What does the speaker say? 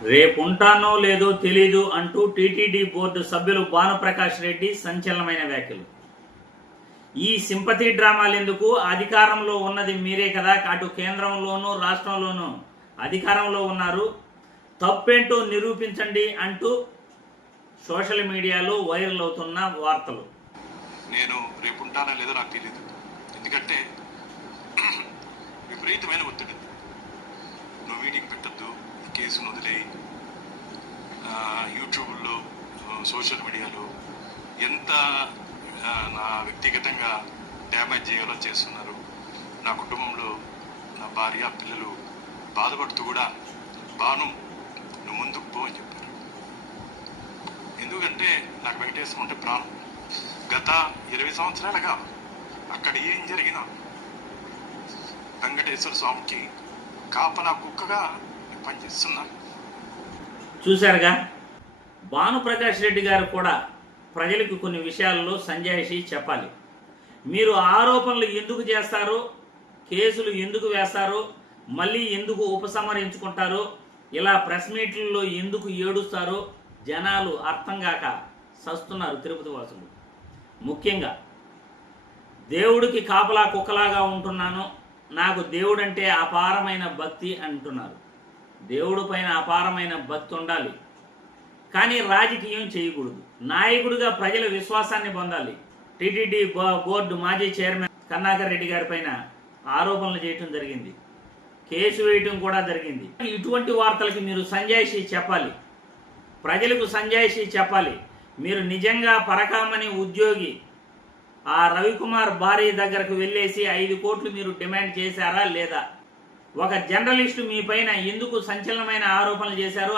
రేపుంటానో లేదో తెలీదు అంటూ టీటీడీ బోర్డు సభ్యులు భానుప్రకాష్ రెడ్డి సంచలనమైన వ్యాఖ్యలు. ఈ సింపతి డ్రామాలు ఎందుకు అధికారంలో ఉన్నది మీరే కదా. అటు కేంద్రంలోనూ రాష్ట్రంలోనూ అధికారంలో ఉన్నారు. తప్పేంటో నిరూపించండి అంటూ సోషల్ మీడియాలో వైరల్ అవుతున్న వార్తలు. నేను రేపు ఉంటానా లేదో నాకు తెలియదు ఎందుకంటే విపరీతమైన ఒత్తిడి. నువ్వు మీటింగ్ పెట్టద్దు. కేసును వదిలేయి యూట్యూబ్లో సోషల్ మీడియాలో ఎంత నా వ్యక్తిగతంగా డ్యామేజ్ చేయాలో చేస్తున్నారు. నా కుటుంబంలో నా భార్య పిల్లలు బాధపడుతూ కూడా బాను నువ్వు ముందుకు పో అని చెప్పారు. ఎందుకంటే నాకు వెంకటేశ్వరం అంటే ప్రాణం. గత ఇరవై సంవత్సరాలుగా అక్కడ ఏం జరిగినా వెంకటేశ్వర స్వామికి కాపలా కుక్కగా పనిచేస్తున్నాను చూశారుగా? భానుప్రకాష్ రెడ్డి గారు కూడా ప్రజలకు కొన్ని విషయాల్లో సంజాయిషి చెప్పాలి. మీరు ఆరోపణలు ఎందుకు చేస్తారో కేసులు ఎందుకు వేస్తారో మళ్ళీ ఎందుకు ఉపసంహరించుకుంటారో ఇలా ప్రెస్ మీట్లలో ఎందుకు ఏడుస్తారో జనాలు అర్థం కాక సస్తున్నారు తిరుపతి వాసులు. ముఖ్యంగా దేవుడికి కాపలా కుక్కలాగా ఉంటున్నాను నాకు దేవుడంటే అపారమైన భక్తి అంటున్నారు. దేవుడు పైన అపారమైన భక్తి ఉండాలి. కానీ రాజకీయం చేయకూడదు. నాయకుడిగా ప్రజల విశ్వాసాన్ని పొందాలి. టీటీడీ బోర్డు మాజీ చైర్మన్ కన్నాకర్ రెడ్డి గారి పైన ఆరోపణలు చేయటం జరిగింది. కేసు వేయటం కూడా జరిగింది. ఇటువంటి వార్తలకి మీరు సంజాయిషి చెప్పాలి. ప్రజలకు సంజాయిషి చెప్పాలి. మీరు నిజంగా పరకామని ఉద్యోగి ఆ రవికుమార్ భార్య దగ్గరకు వెళ్ళేసి ఐదు కోట్లు మీరు డిమాండ్ చేశారా లేదా? ఒక జర్నలిస్టు మీ పైన ఎందుకు సంచలనమైన ఆరోపణలు చేశారు?